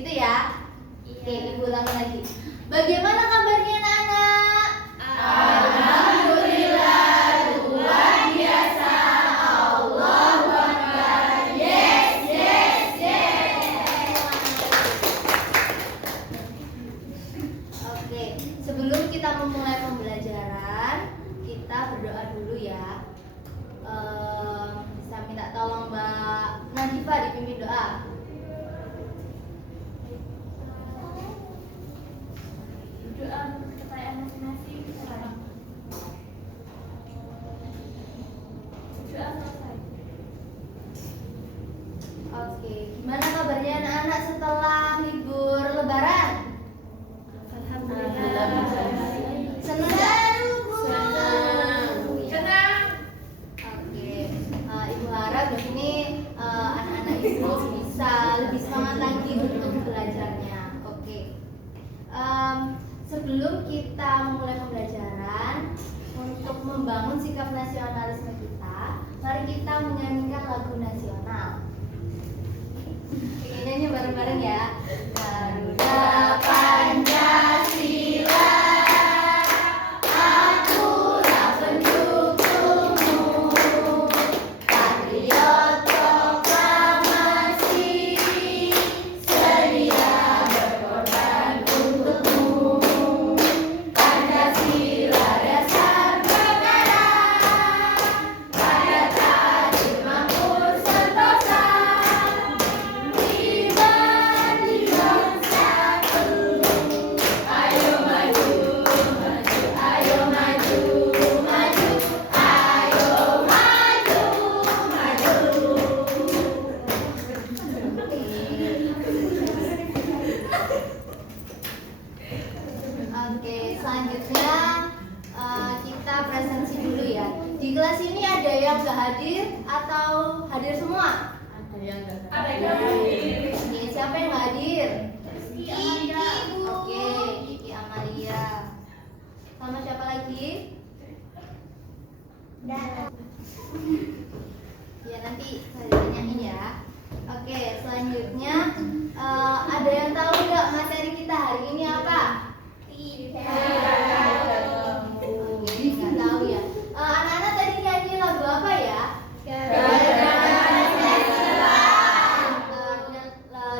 Gitu ya. Oke, Ibu ulangi lagi. Bagaimana kabarnya anak-anak? Alhamdulillah, luar biasa. Allahu Akbar. Yes, yes, yes. Oke, sebelum kita memulai pembelajaran, kita berdoa dulu ya. Bisa minta tolong Mbak Nadifa dipimpin doa. Doa kepercayaan masing-masing. Doa selesai. Oke, gimana kabarnya anak-anak setelah libur Lebaran? Alhamdulillah. Senang nggak? Senang. Oke, Ibu harap di sini anak-anak Ibu bisa lebih semangat lagi untuk belajarnya. Oke, sebelum kita memulai pembelajaran, untuk membangun sikap nasionalisme kita, mari kita menyanyikan lagu nasional. Oke, nyanyi bareng-bareng ya. Garuda Pancasila. Oke, selanjutnya kita presensi dulu ya. Di kelas ini ada yang nggak hadir atau hadir semua? Ada yang hadir. Oke, siapa yang nggak hadir? Kiki, Bu. Oke, Kiki Amalia. Sama siapa lagi? Ya nanti saya tanyain ya. Oke, selanjutnya ada yang tahu nggak materi kita hari ini apa? Oke, nggak tahu ya. Anak-anak tadi nyanyi lagu apa ya?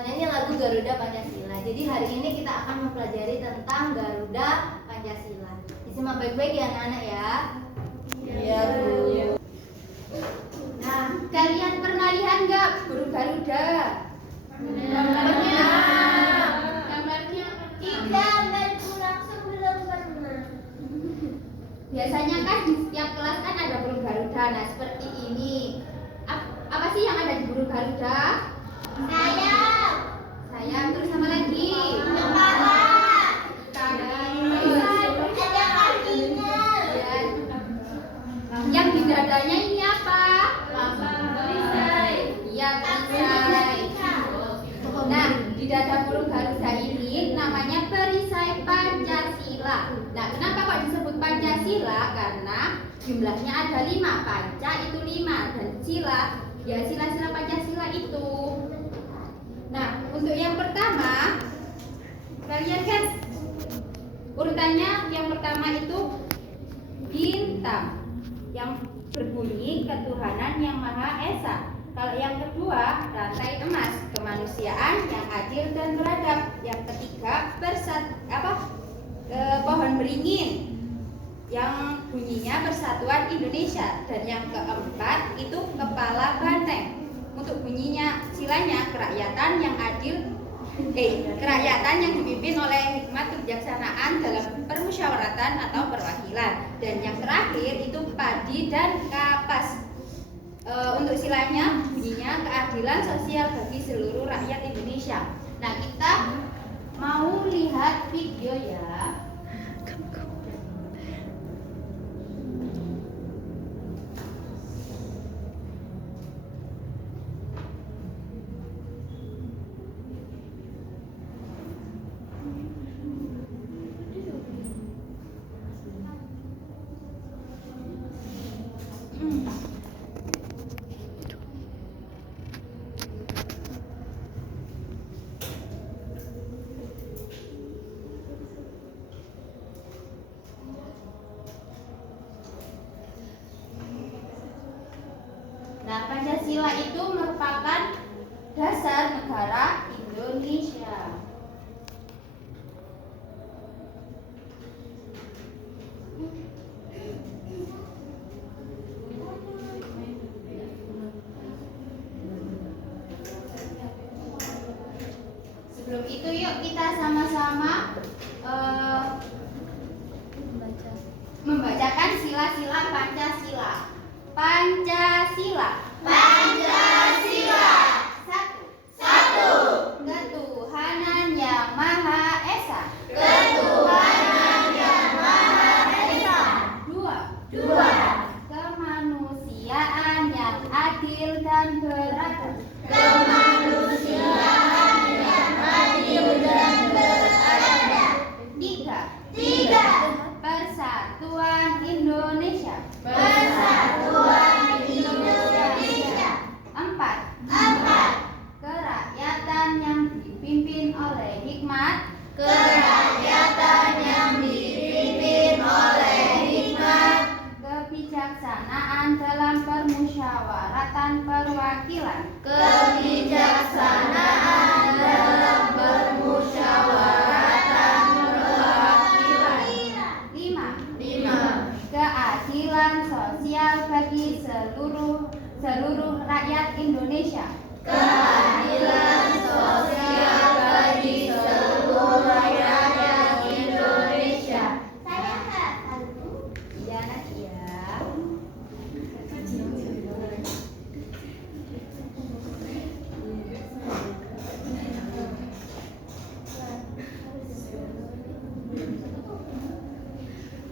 Nyanyi lagu Garuda Pancasila. Jadi hari ini kita akan mempelajari tentang Garuda Pancasila. Disimak baik-baik ya anak-anak ya. Iya, Bu. Nah, kalian pernah lihat nggak burung Garuda? Gambarnya. Tidak, langsung belum pernah. Biasanya kan di setiap kelas kan ada burung Garuda. Nah, seperti ini. Apa sih yang ada di burung Garuda? Sayap. Sayap, terus sama lagi? Kepala. Ada kakinya. Yang di dadanya ini apa? Perisai. Iya, perisai. Nah, di dada burung Garuda ini namanya perisai Pancasila. Nah, kenapa kok disebut Pancasila? Karena jumlahnya ada 5. Panca itu 5 dan sila, ya sila-sila Pancasila itu. Nah, untuk yang pertama, kalian kan urutannya yang pertama itu bintang yang berbunyi ketuhanan yang Maha Esa. Kalau yang kedua, rantai emas, kemanusiaan yang adil dan beradab. Yang ketiga, pohon beringin yang bunyinya Persatuan Indonesia. Dan yang keempat itu kepala banteng. Untuk bunyinya silanya kerakyatan yang adil, kerakyatan yang dipimpin oleh hikmat kebijaksanaan dalam permusyawaratan atau perwakilan. Dan yang terakhir itu padi dan kapas. Untuk silanya bunyinya keadilan sosial bagi seluruh rakyat Indonesia. Nah, kita mau lihat video ya. Pancasila itu merupakan dasar negara Indonesia. Sebelum itu yuk kita sama-sama membacakan sila-sila Pancasila. Pancasila. Pancasila. Satu. Ketuhanan Yang Maha Esa. Ketuhanan Yang Maha Esa. Dua. Kemanusiaan yang adil dan beradab. Kemanusiaan yang adil dan beradab. Tiga. Persatuan Indonesia. Persatuan Indonesia. Empat. Kerakyatan yang dipimpin oleh hikmat. Kerakyatan yang dipimpin oleh hikmat. Kebijaksanaan dalam permusyawaratan perwakilan. Kebijaksanaan dalam permusyawaratan perwakilan. Lima. Keadilan sosial bagi seluruh rakyat Indonesia. Keadilan sosial bagi seluruh rakyat Indonesia. Iya Nadia.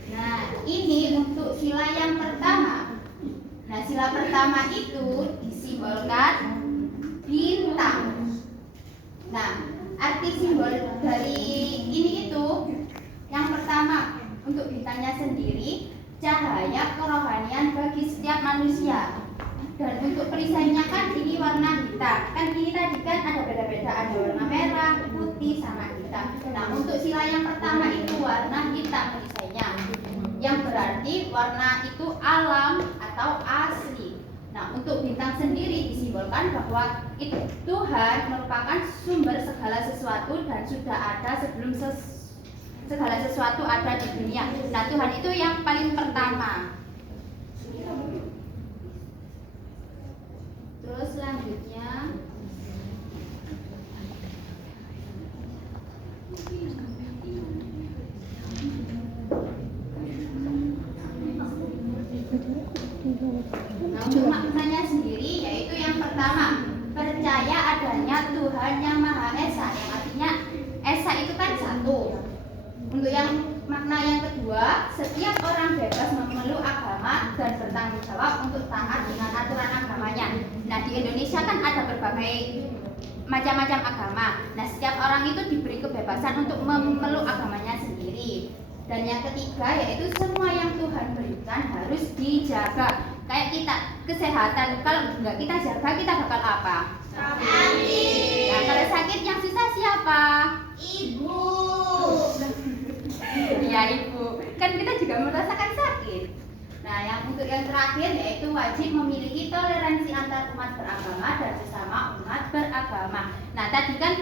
Nah, ini untuk sila yang pertama. Nah, sila pertama itu disimbolkan bintang. Nah, arti simbol dari ini itu yang pertama untuk bintangnya sendiri cahaya kerohanian bagi setiap manusia. Dan untuk perisainya kan ini warna hitam. Kan ini tadi kan ada beda-beda, ada warna merah, putih sama hitam. Nah, untuk sila yang pertama itu warna hitam perisainya. Yang berarti warna itu alam atau asli. Nah, untuk bintang sendiri disimbolkan bahwa Tuhan merupakan sumber segala sesuatu dan sudah ada sebelum segala sesuatu ada di dunia. Nah, Tuhan itu yang paling pertama. Terus selanjutnya nah, untuk maknanya sendiri yaitu yang pertama percaya adanya Tuhan yang Maha Esa, yang artinya Esa itu kan satu. Untuk yang makna yang kedua, setiap orang bebas memeluk agama dan bertanggung jawab untuk taat dengan aturan agamanya. Nah, di Indonesia kan ada berbagai macam-macam agama. Nah, setiap orang itu diberi kebebasan untuk memeluk agamanya sendiri. Dan yang ketiga yaitu semua yang Tuhan berikan harus dijaga. Kayak kita kesehatan, kalau nggak kita jaga kita bakal apa? Sakit. Nah, kalau sakit yang susah siapa? Ibu. Ya ibu, kan kita juga merasakan sakit. Nah, yang untuk yang terakhir yaitu wajib memiliki toleransi antar umat beragama dan sesama umat beragama. Nah, tadi kan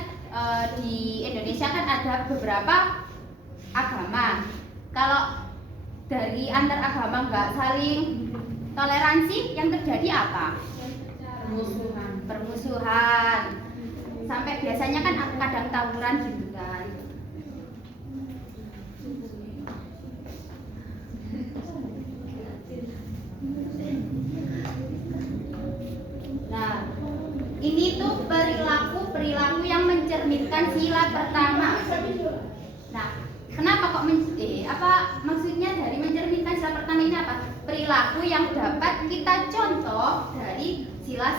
di Indonesia kan ada beberapa agama. Kalau dari antar agama nggak saling toleransi, yang terjadi apa? Permusuhan. Sampai biasanya kan kadang tawuran gitu kan. Nah, ini tuh perilaku yang mencerminkan sila pertama. Nah, kenapa kok maksudnya dari mencerminkan sila pertama ini apa? Perilaku yang dapat kita contoh dari sila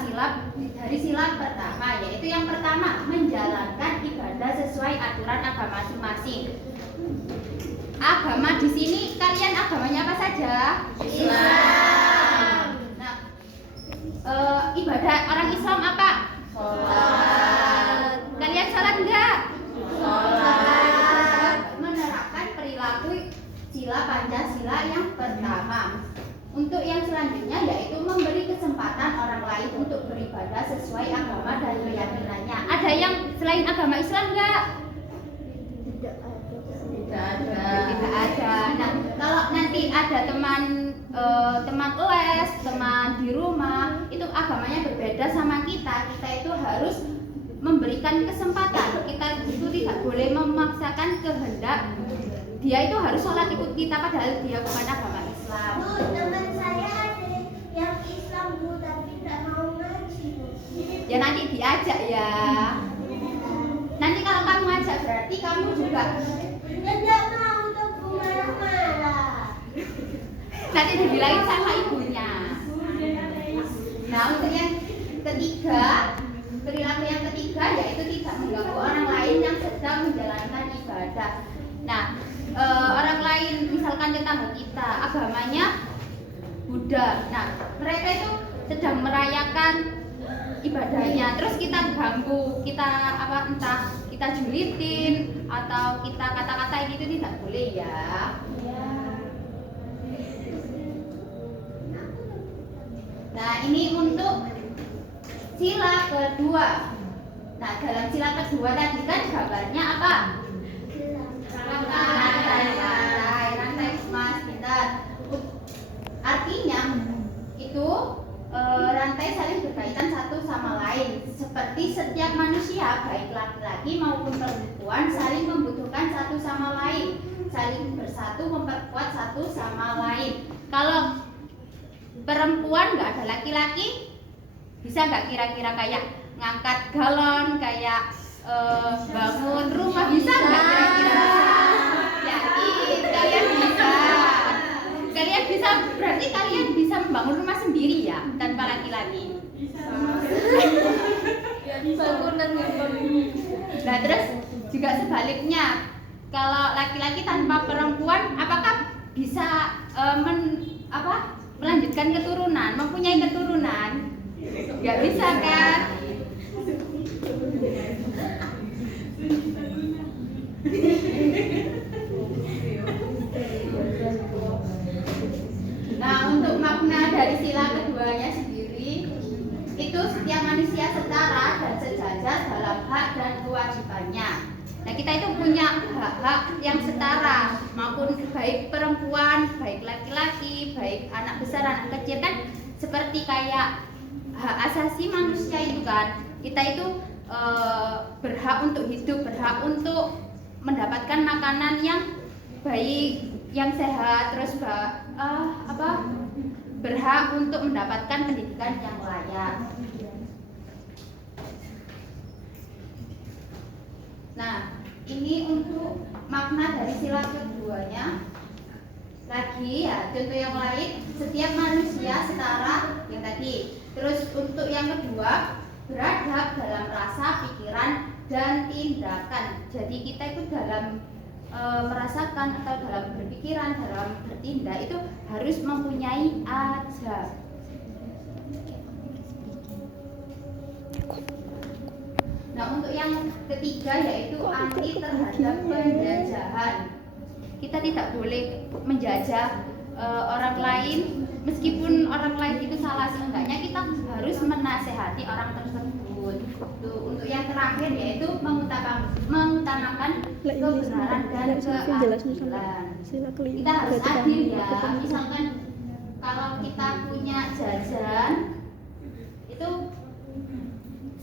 pertama, yaitu yang pertama menjalankan ibadah sesuai aturan agama masing-masing. Agama di sini kalian agamanya apa saja? Islam. Nah, ibadah orang Islam apa? Sholat. Kalian sholat enggak? Sholat. Menerapkan perilaku sila Pancasila yang pertama. Untuk yang selanjutnya yaitu memberi kesempatan orang lain untuk sesuai agama dan keyakinannya. Ada yang selain agama Islam nggak? Tidak ada. Nah, kalau nanti ada teman les, teman di rumah itu agamanya berbeda sama kita itu harus memberikan kesempatan. Kita itu tidak boleh memaksakan kehendak dia itu harus sholat ikut kita padahal dia bukan agama Islam. Bu, teman saya ada yang Islam Bu, tapi tidak mau ngaji Bu. Ya nanti diajak ya. Nanti kalau kamu ngajak berarti kamu juga Ya tidak mau tuh Bu, marah-marah. nanti dibilangin sama ibunya. Nah, untuk yang ketiga, perilaku yang ketiga yaitu tidak mengganggu orang lain yang sedang menjalankan ibadah. Nah, orang lain misalkan tetangga kita agamanya Buddha. Nah, mereka itu sedang merayakan ibadahnya, terus kita ganggu, kita entah kita julitin atau kita kata-katain itu tidak boleh ya. Nah, ini untuk sila kedua. Nah, dalam sila kedua tadi kan gambarnya apa? Rantai emas, pintar. Artinya itu rantai saling berkaitan satu sama lain. Seperti setiap manusia, baik laki-laki maupun perempuan, saling membutuhkan satu sama lain, saling bersatu memperkuat satu sama lain. Kalau perempuan nggak ada laki-laki, bisa nggak kira-kira kayak ngangkat galon, kayak bangun rumah, bisa nggak kira-kira? Yakin kalian bisa? Kalian bisa, berarti kalian bisa membangun rumah sendiri ya tanpa laki-laki? Nah, terus juga sebaliknya, kalau laki-laki tanpa perempuan, apakah bisa melanjutkan keturunan, mempunyai keturunan? Nggak bisa kan? Nah, untuk makna dari sila keduanya sendiri, itu setiap manusia setara dan sejajar dalam hak dan kewajibannya. Nah, kita itu punya hak-hak yang setara, maupun baik perempuan, baik laki-laki, baik anak besar, anak kecil kan seperti kayak hak asasi manusia itu kan. Kita itu berhak untuk hidup, berhak untuk mendapatkan makanan yang baik, yang sehat, terus berhak untuk mendapatkan pendidikan yang layak. Nah, ini untuk makna dari sila keduanya. Lagi ya, contoh yang lain, setiap manusia setara yang tadi. Terus untuk yang kedua, beradab dalam rasa, pikiran, dan tindakan. Jadi kita itu dalam merasakan atau dalam berpikiran, dalam bertindak itu harus mempunyai adab. Nah, untuk yang ketiga yaitu anti terhadap penjajahan. Kita tidak boleh menjajah orang lain, meskipun orang lain itu salah, seenggaknya kita harus menasehati orang tersebut. Untuk yang terakhir yaitu mengutamakan kebenaran dan keadilan. Kita harus adil ya. Misalkan kalau kita punya jajan, itu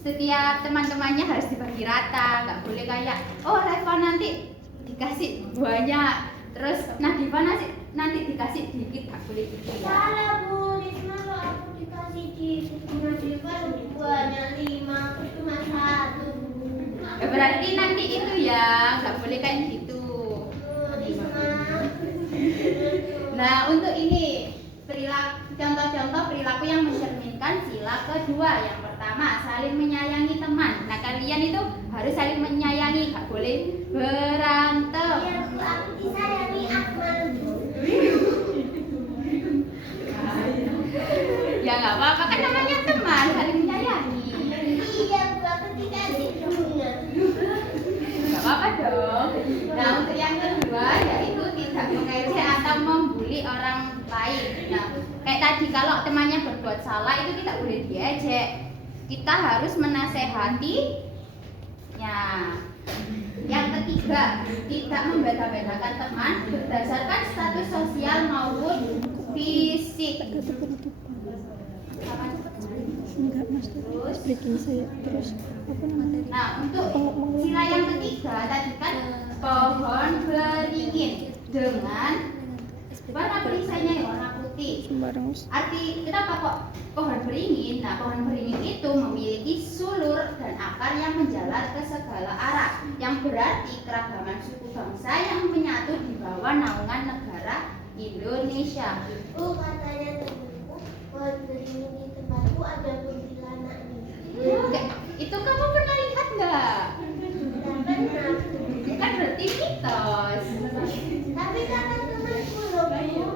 setiap teman-temannya harus dibagi rata, nggak boleh kayak Reva nanti dikasih banyak, terus Nadifa nanti dikasih dikit, nggak boleh gitu ya. Salah Bu, Risma kalau aku dikasih dikit, Nadifa lebih banyak 5, aku cuma 1. Ya berarti nanti itu ya nggak boleh kayak gitu. Risma. Nah, untuk ini contoh-contoh perilaku yang mencerminkan sila kedua. Yang pertama, saling menyayangi teman. Nah, kalian itu harus saling menyayangi, nggak boleh berantem. Ya Bu, aku disayangi Akmal Bu. Ya nggak apa-apa, kan namanya teman, saling menyayangi. Iya Bu, aku dikasih bunga. Nggak apa-apa dong. Nah, untuk yang kedua yaitu tidak mengejek atau membuli orang lain. Nah, kayak tadi kalau temannya berbuat salah itu tidak boleh diejek. kita harus menasehati. Ya. Yang ketiga, tidak membeda-bedakan teman berdasarkan status sosial maupun fisik. Enggak mas, terus breaking saya terus apa namanya? Nah, untuk sila yang ketiga tadi kan pohon beringin dengan warna perisainya yang warna putih. Sembarang mas. Arti kenapa kok pohon beringin? Nah, pohon beringin itu memiliki sulur dan akar yang menjalar ke segala arah, yang berarti keragaman suku bangsa yang menyatu di bawah naungan negara Indonesia. Oh, katanya temanku, pohon beringin di tempatku ada kuntilanaknya. Itu kamu pernah lihat nggak? Tidak pernah. Kan berarti mitos. Tapi kata temanku loh, Bu.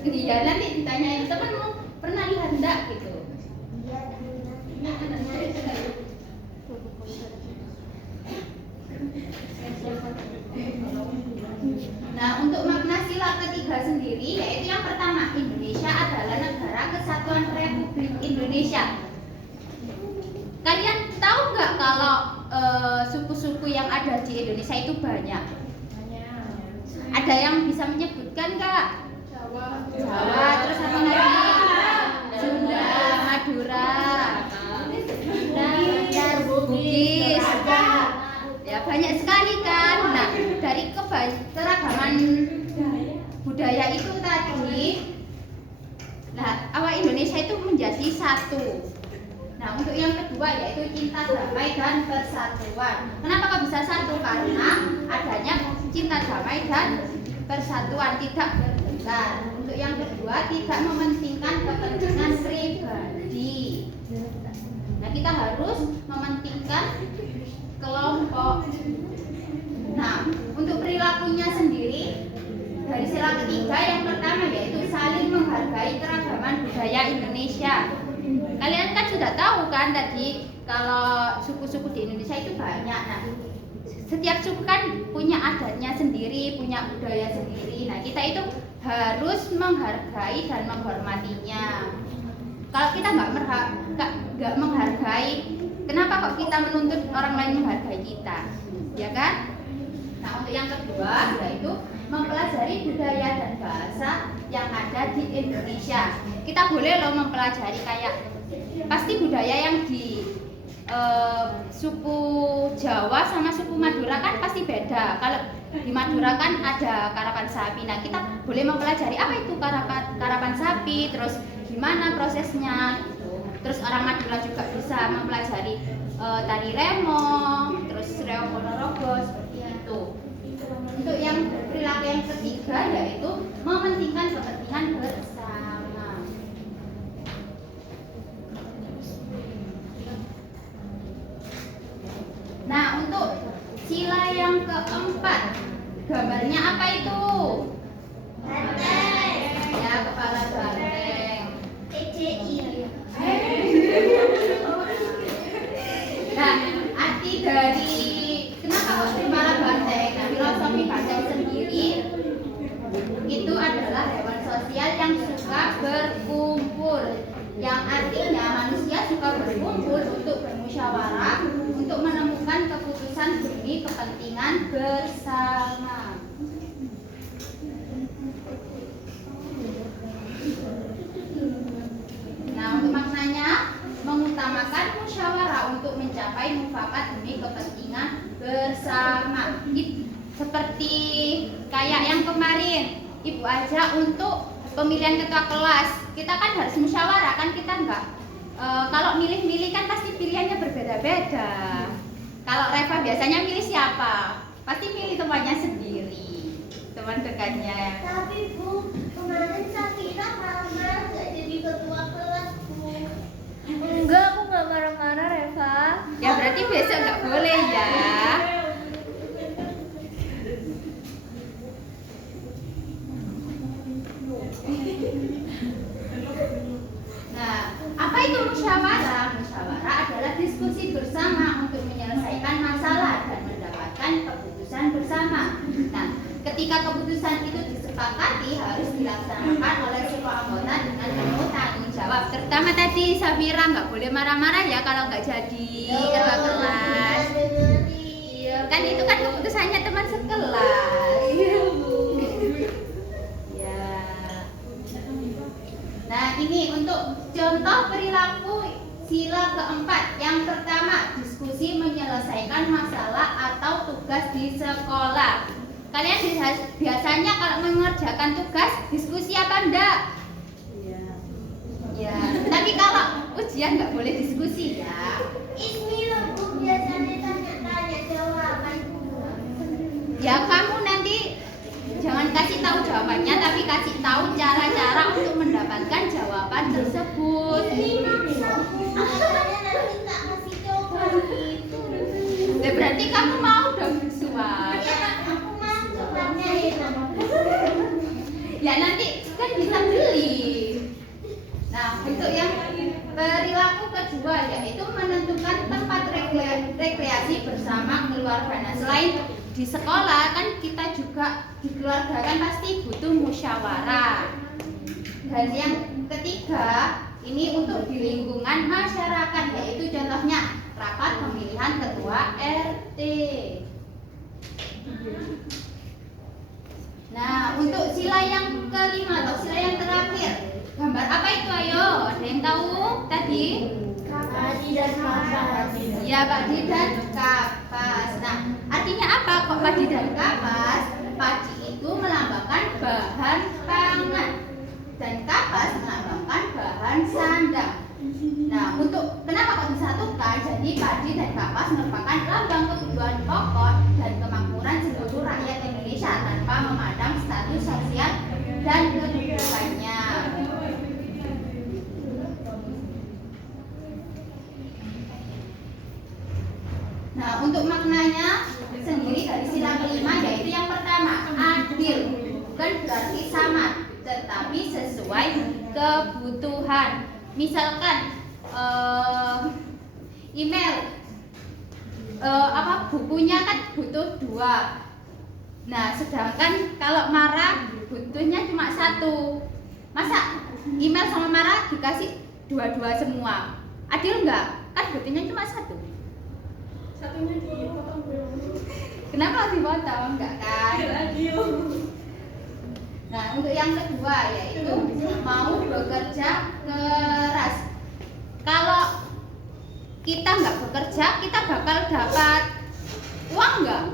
Iya, nanti ditanyain temenmu pernah lihat enggak gitu. Iya, nanti. Nah, untuk makna sila ketiga sendiri, yaitu yang pertama, Indonesia adalah negara kesatuan Republik Indonesia. Kalian tahu nggak kalau suku-suku yang ada di Indonesia itu banyak? Ada yang bisa menyebutkan nggak? Jawa, terus apa lagi? Sunda, Madura, Bugis. Ya banyak sekali kan. Nah, dari keragaman budaya itu tadi, nah awak Indonesia itu menjadi satu. Nah, untuk yang kedua yaitu cinta damai dan persatuan. Kenapa kok bisa satu? Karena adanya cinta damai dan persatuan, tidak bertengkar. Untuk yang kedua, tidak mementingkan kepentingan pribadi. Nah, kita harus mementingkan kelompok. Nah, untuk perilakunya sendiri dari sila ketiga yang pertama yaitu saling menghargai keragaman budaya Indonesia. Kalian kan sudah tahu kan tadi kalau suku-suku di Indonesia itu banyak. Nah, setiap suku kan punya adatnya sendiri, punya budaya sendiri. Nah, kita itu harus menghargai dan menghormatinya. Kalau kita nggak menghargai, kenapa kok kita menuntut orang lain menghargai kita, ya kan? Nah, untuk yang kedua yaitu mempelajari budaya dan bahasa yang ada di Indonesia. Kita boleh loh mempelajari kayak pasti budaya yang di suku Jawa sama suku Madura kan pasti beda. Kalau di Madura kan ada karapan sapi. Nah, kita boleh mempelajari apa itu karapan sapi, terus gimana prosesnya gitu. Terus orang Madura juga bisa mempelajari tari remo, terus reok ponorogo seperti itu. Untuk yang perilaku yang ketiga yaitu mementingkan kepentingan bersama. Nah, untuk sila yang keempat, gambarnya apa itu? Banteng. Ya, kepala banteng. TCI. Nah, arti dari kenapa kok kepala banteng? Nah, filosofi banteng sendiri itu adalah hewan sosial yang suka berkumpul. Yang artinya manusia suka berkumpul untuk bermusyawarah untuk menemukan keputusan demi kepentingan bersama. Nah, untuk maknanya mengutamakan musyawarah untuk mencapai mufakat demi kepentingan bersama. Seperti kayak yang kemarin Ibu ajak untuk pemilihan ketua kelas, kita kan harus musyawarah kan, kita enggak kalau milih-milih kan pasti pilihannya berbeda-beda. Kalau Reva biasanya milih siapa? Pasti milih temannya sendiri, teman dekatnya. Tapi Bu, kemarin Sakina marah-marah nggak jadi ketua kelas, Bu. Enggak, aku nggak marah-marah, Reva. Ya berarti besok nggak boleh ya. Nah, apa itu musyawarah? Musyawarah adalah diskusi bersama untuk menyelesaikan masalah dan mendapatkan keputusan bersama. Nah, ketika keputusan itu disepakati harus dilaksanakan oleh semua anggota dengan penuh tanggung jawab. Terutama tadi Safira nggak boleh marah-marah ya kalau nggak jadi ketua kelas. Kan itu kan keputusannya teman sekelas. Ya. Nah ini untuk contoh perilaku sila keempat. Yang pertama, diskusi menyelesaikan masalah atau tugas di sekolah. Kalian biasanya kalau mengerjakan tugas diskusi apa enggak? Iya. Ya. Tapi kalau ujian nggak boleh diskusi ya. Ini loh Bu, biasanya tanya-tanya jawaban. Ya kamu nanti jangan kasih tahu jawabannya, tapi kasih tahu cara-cara untuk mendapatkan jawaban tersebut. Ini maksa Bu, biasanya nanti tak kasih coba gitu. Ya, berarti kamu mau dong bersuara. Ya, aku mau tanyain apa. Ya nanti kan bisa beli. Nah untuk yang perilaku kedua yaitu menentukan tempat rekreasi bersama keluarga. Nah selain di sekolah kan kita juga di keluarga kan pasti butuh musyawarah. Dan yang ketiga ini untuk di lingkungan masyarakat, yaitu contohnya rapat pemilihan ketua RT. Nah untuk sila yang kelima atau sila yang terakhir, gambar apa itu ayo? Ada yang tahu tadi? Padi dan kapas. Ya, padi dan kapas. Nah, artinya apa kok padi dan kapas? Padi itu melambangkan bahan pangan dan kapas melambangkan bahan sandang. Nah, untuk kenapa kok disatukan? Jadi padi dan kapas merupakan lambang kebutuhan pokok dan kemakmuran seluruh rakyat Indonesia tanpa memandang status sosial dan kedudukannya. Nah, untuk maknanya sendiri dari sila kelima yaitu yang pertama, adil. Bukan berarti sama, tetapi sesuai kebutuhan. Misalkan email bukunya kan butuh 2. Nah, sedangkan kalau marah butuhnya cuma 1. Masa email sama marah dikasih 2 semua? Adil enggak? Kan butuhnya cuma 1. Satunya dipotong dulu. Kenapa dipotong? Enggak kan? Nah, untuk yang kedua yaitu mau bekerja keras. Kalau kita nggak bekerja, kita bakal dapat uang nggak?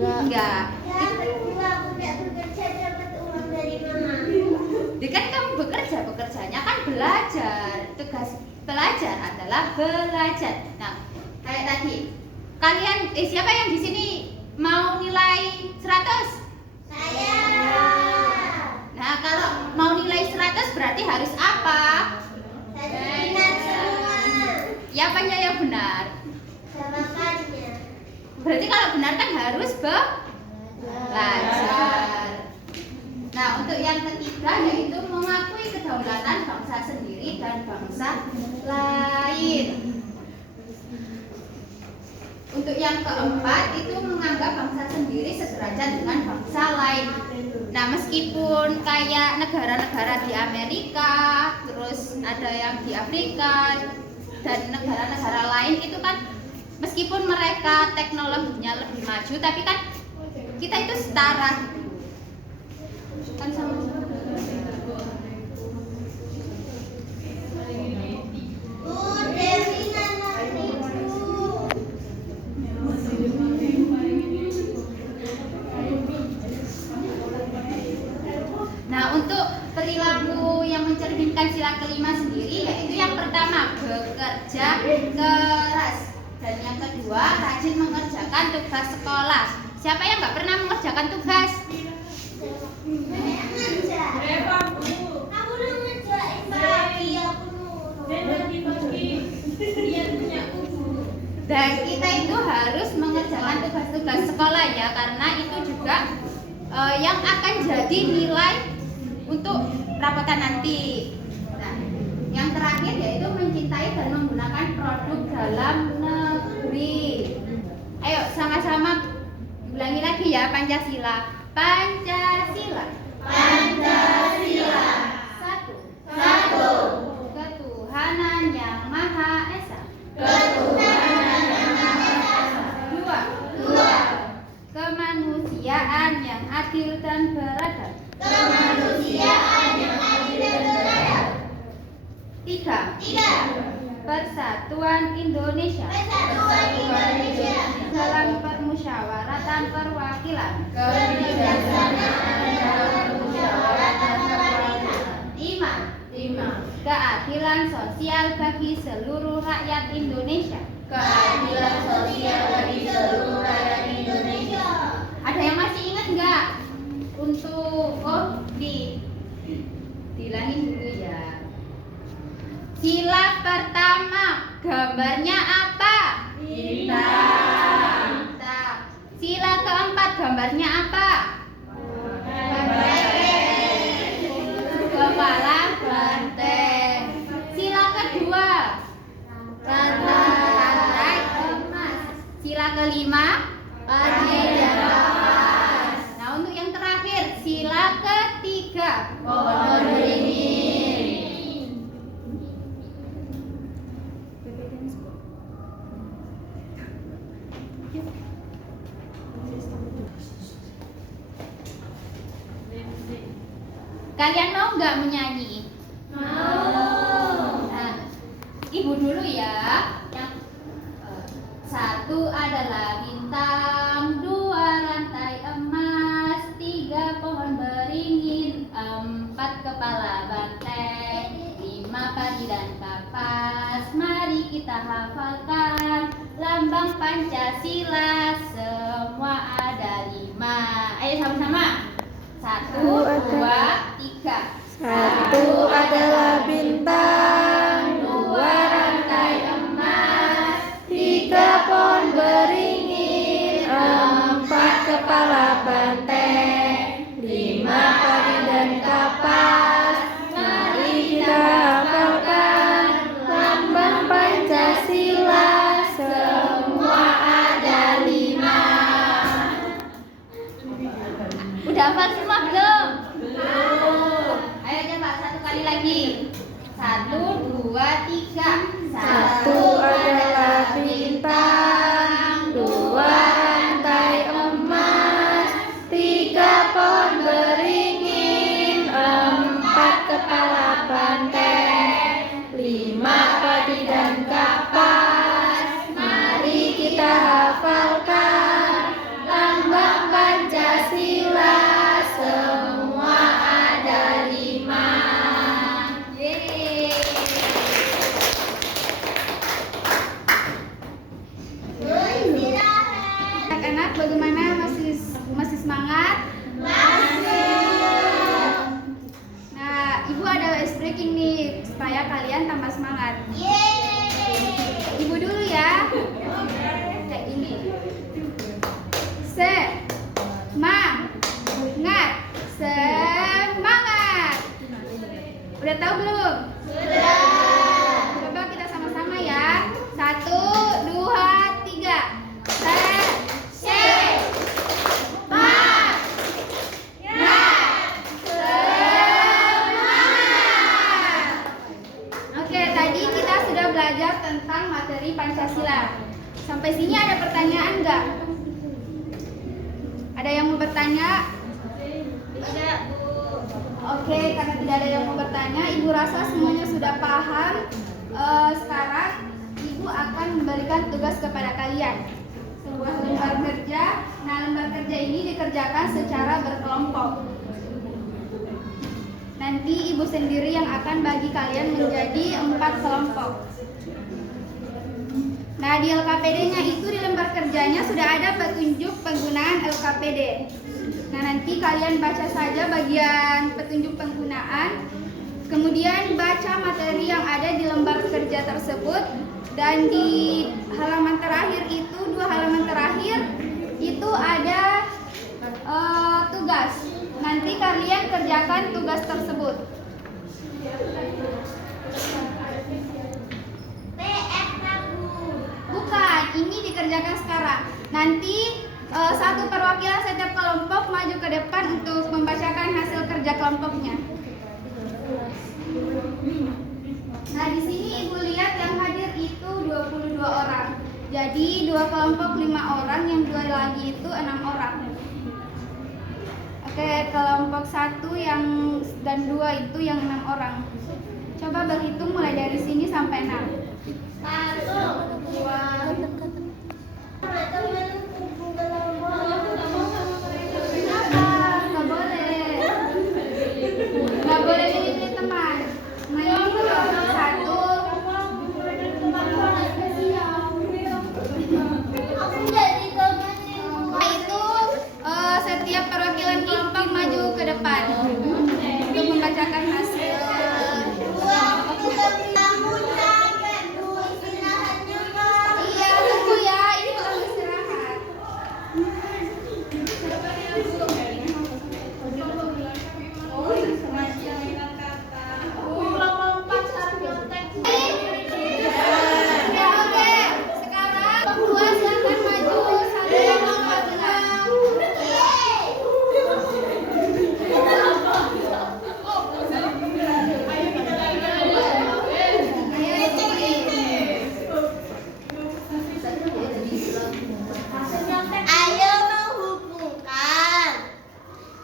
Enggak. Ya, kedua aku tidak bekerja dapat uang dari mana? Jadi kan kamu bekerjanya kan belajar. Tugas belajar adalah belajar. Nah, kayak tadi, kalian siapa yang di sini mau nilai 100? Saya. Nah, kalau mau nilai 100 berarti harus apa? Benar semua. Ya apanya yang benar? Jawabannya. Berarti kalau benar kan harus belajar. Nah, untuk yang ketiga yaitu mengakui kedaulatan bangsa sendiri dan bangsa lain. Untuk yang keempat itu menganggap bangsa sendiri sederajat dengan bangsa lain. Nah, meskipun kayak negara-negara di Amerika, terus ada yang di Afrika dan negara-negara lain itu kan meskipun mereka teknologinya lebih maju, tapi kan kita itu setara gitu. Kan sama-sama. Bu, Dewi anak ibu. Nah, untuk perilaku yang mencerminkan sila kelima sendiri yaitu yang pertama bekerja keras dan yang kedua rajin mengerjakan tugas sekolah. Siapa yang nggak pernah mengerjakan tugas? Saya ngerjain. Aku udah ngerjain pagi aku Dan kita itu harus mengerjakan tugas-tugas sekolah ya, karena itu juga yang akan jadi nilai untuk rapatan nanti. Nah, yang terakhir yaitu mencintai dan menggunakan produk dalam negeri. Ayo sama-sama ulangi lagi. lagi ya, Pancasila. Pancasila. Satu. Ketuhanan yang Maha Esa. Dua. Kemanusiaan yang adil dan beradab. Tiga. Persatuan Indonesia. Dalam permusyawaratan perwakilan. Lima. Keadilan sosial bagi seluruh rakyat Indonesia. Ada yang masih ingat nggak? Untuk dilangin dulu ya. Sila pertama, gambarnya apa? Bintang. Sila keempat, gambarnya apa? Kepala banteng. Sila kedua, rantai emas. Sila kelima, padi dan kapas. Nah, untuk yang terakhir, sila ketiga, pohon beringin. Kalian mau nggak menyanyi? Mau. Nah, ibu dulu ya. Yang satu adalah bintang, dua rantai emas, tiga pohon beringin, empat kepala banteng, lima padi dan kapas. Mari kita hafalkan lambang Pancasila. Semua ada 5. Ayo sama-sama. 1, 2, 3. Satu adalah bintang, Dua rantai emas, tiga pohon beringin, empat kepala banteng, lima padi dan kapas. Mari kita hafalkan lambang Pancasila. Semua ada 5. Udah hafal semua belum? Ayo coba satu kali lagi. 1, 2, 3. Satu adalah bintang, dua rantai emas, tiga pohon beringin, empat kepala banteng, lima padi dan kapas. Mari kita hafalkan lambang Pancasila. Semua ada 5. Yeay. Anak-anak bagaimana, masih semangat? Nah, ibu ada ice breaking nih supaya kalian tambah semangat. Ibu dulu ya. Kayak ini. Semangat. Udah tahu belum? Coba kita sama-sama ya. 1, 2, 3. Oke, tadi kita sudah belajar tentang materi Pancasila. Sampai sini ada pertanyaan nggak? Ada yang mau bertanya? Tidak, Bu. Oke, karena tidak ada yang mau bertanya, Ibu rasa semuanya sudah paham. Sekarang Ibu akan memberikan tugas kepada kalian, sebuah lembar kerja. Nah, lembar kerja ini dikerjakan secara berkelompok. Nanti Ibu sendiri yang akan bagi kalian menjadi 4 kelompok. Nah, di LKPD-nya itu di lembar kerjanya sudah ada petunjuk penggunaan LKPD. Nah, nanti kalian baca saja bagian petunjuk penggunaan, kemudian baca materi yang ada di lembar kerja tersebut, dan di halaman terakhir itu, 2 halaman terakhir itu ada tugas. Nanti kalian kerjakan tugas tersebut. Bukan, ini dikerjakan sekarang. Nanti satu perwakilan kelompoknya. Nah, di sini Ibu lihat yang hadir itu 22 orang. Jadi 2 kelompok 5 orang, yang 2 lagi itu 6 orang. Oke, kelompok 1 dan 2 itu yang 6 orang. Coba berhitung mulai dari sini sampai 6. 1, 2, teman-teman kumpul kelompok. Kenapa? Nggak boleh. Nggak boleh pilih teman. Nah, ini kelompok 1. Aku jadi temannya. Nah, itu setiap perwakilan kelompok maju ke depan untuk membacakan hasil. Waktu kamu capek, Bu, istirahatnya, Pak. Iya, tunggu ya. Ini belum istirahat. Ya, oke. Sekarang kelompok 2 silakan maju sampai kelompok 11. Ayo menghubungkan.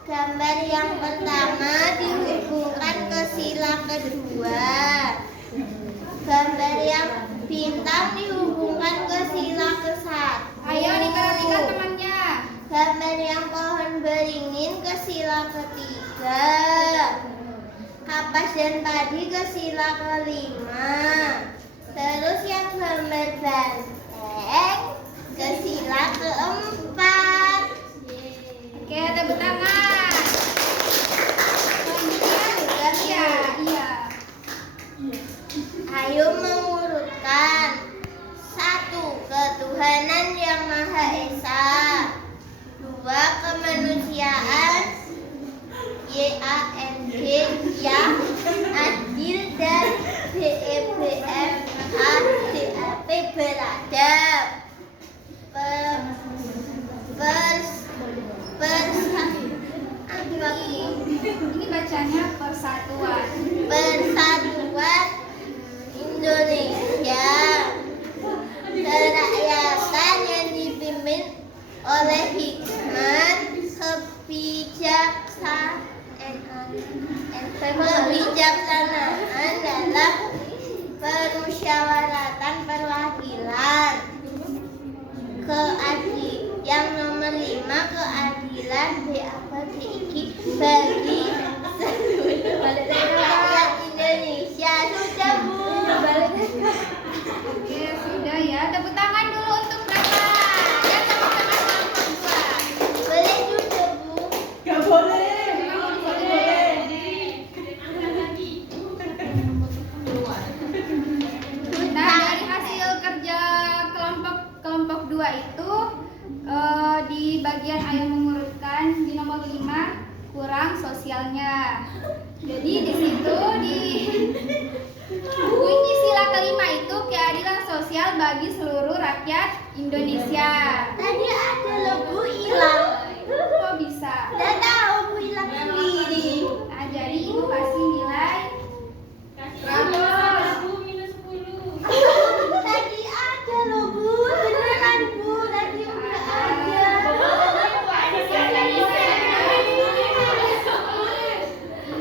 Gambar yang pertama dihubungkan ke sila kedua. Gambar yang bintang dihubungkan ke sila ke-1. Ayo diperhatikan temannya. Gambar yang pohon beringin ke sila ke-3. Kapas dan padi ke sila ke-5. Terus yang gambar banteng ke sila ke-4. Oke, tepuk tangan. Selanjutnya, iya. Ayo mengurutkan. 1. Ketuhanan yang Maha Esa. 2. Kemanusiaan. YANG yang adil dan DEBF HDAP beradab. Ini bacanya persatuan. Persatuan Indonesia. Kerakyatan yang dipimpin oleh hikmat, kebijaksanaan dalam permusyawaratan perwakilan. Yang nomor 5, keadilan BAPBIK bagi seluruh rakyat Indonesia. Sudah, Bu. Oke, sudah ya. Tepuk tangan dulu untuk mereka. Dan teman-teman kelompok 2. Boleh juga, Bu. Nah, dari hasil kerja kelompok 2 itu di bagian ayo mengurutkan di nomor 5 kurang sosialnya. Jadi di situ di kunci sila ke-5 itu keadilan sosial bagi seluruh rakyat Indonesia. Tadi ada loh, Bu, hilang. Kok bisa? Udah tahu, Bu, hilang sendiri. Nah, jadi ibu kasih nilai Tadi ada loh, Bu. Beneran, Bu. Tadi udah ada.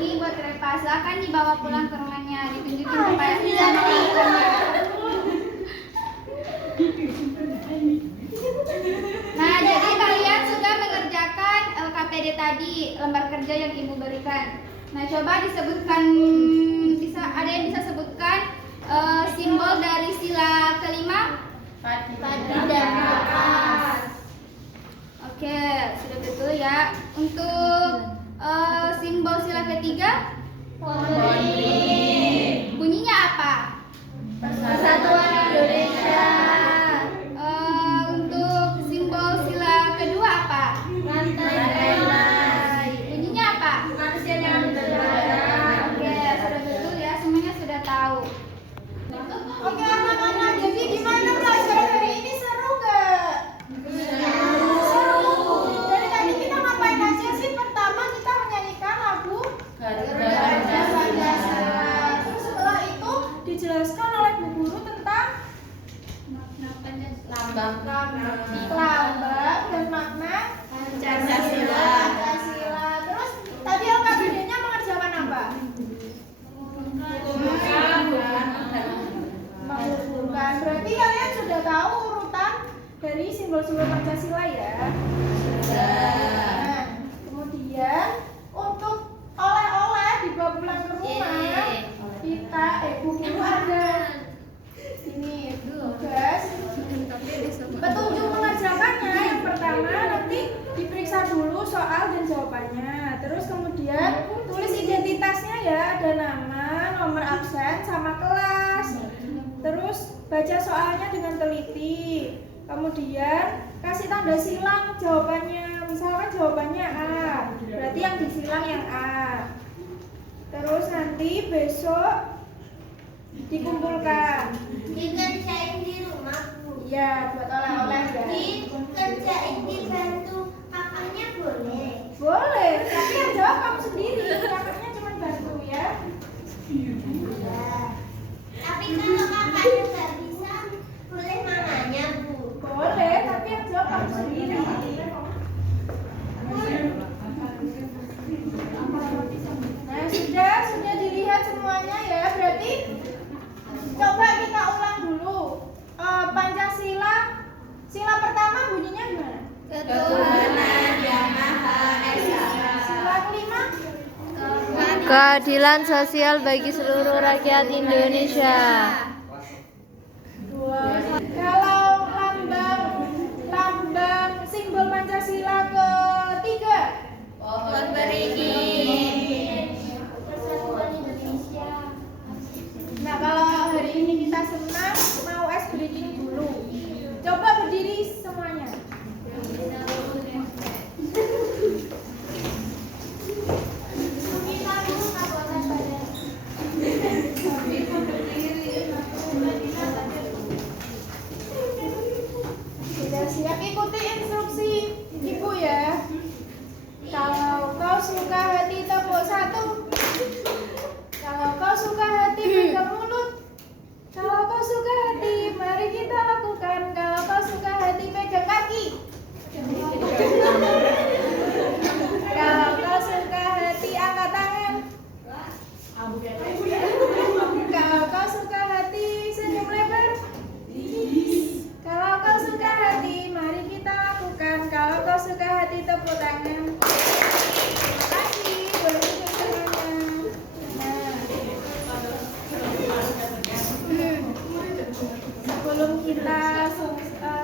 ini buat Reva, silakan dibawa pulang ke rumahnya, ditunjukin supaya bisa melakukannya. Nah, jadi kalian sudah mengerjakan LKPD tadi, lembar kerja yang ibu berikan. Nah, coba disebutkan, ada yang bisa sebutkan simbol dari sila ke-5? Padi dan kapas. Oke, sudah betul ya. Untuk simbol sila ke-3? Bunyinya apa? Persatuan Indonesia. Untuk simbol sila kedua apa? Lantai. Bunyinya apa? Manusia yang berbeda. Oke, sudah betul ya, semuanya sudah tahu. Oke anak-anak, jadi gimana pelajaran hari ini, seru gak? Seru. Dari tadi kita ngapain aja sih? Pertama kita menyanyikan lagu Pancasila. Terus tadi LKPD-nya mengerjakan apa? Menghubungkan. Berarti kalian sudah tahu urutan dari simbol-simbol Pancasila ya? Nah, kemudian untuk oleh-oleh dibawa pulang ke rumah, kita buku ada ini tugas petunjuk mengerjakannya. Yang pertama nanti diperiksa dulu soal dan jawabannya, terus kemudian tulis identitasnya ya, ada nama, nomor absen sama kelas, terus baca soalnya dengan teliti, kemudian kasih tanda silang jawabannya. Misalkan jawabannya A, berarti yang disilang yang A. Terus nanti besok dikumpulkan. Dikerjain di rumah, Bu. Iya, buat oleh-oleh ya. Dikerjain dibantu kakaknya boleh. Boleh, tapi yang jawab kamu sendiri. Kakaknya cuma bantu ya. Ya. Tapi kalau kakaknya nggak bisa, boleh mamanya, Bu. Boleh, tapi yang jawab kamu sendiri. Nah, sudah dilihat semuanya ya. Berarti coba kita ulang dulu. Pancasila, sila pertama bunyinya gimana? Ketuhanan Yang Maha Esa. Sila kelima? Keadilan sosial bagi seluruh rakyat Indonesia. Kalau lambang simbol Pancasila ketiga, Pohon beringin. Persatuan Indonesia. nah kalau hari ini kita senang mau es breaking dulu. Coba berdiri semuanya. Kita buka boleh badan. Sudah siap, ikuti instruksi ibu ya. Kalau kau suka hati tepuk satu. Kalau kau suka hati pegang mulut. Kalau kau suka hati mari kita lakukan. Kalau kau suka hati pegang kaki. Kalau kau suka hati angkat tangan. Kalau kau suka hati senyum lebar. Kalau kau suka hati mari kita lakukan. Kalau kau suka hati tepuk tangan. Terima kasih, boleh duduk semuanya. Nah,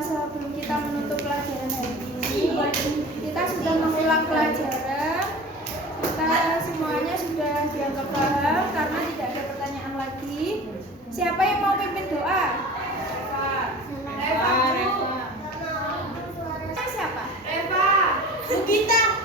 sebelum kita menutup pelajaran hari ini, kita sudah mengulang pelajaran. Kita semuanya sudah dianggap paham karena tidak ada pertanyaan lagi. Siapa yang mau pimpin doa? Reva. Siapa? Kita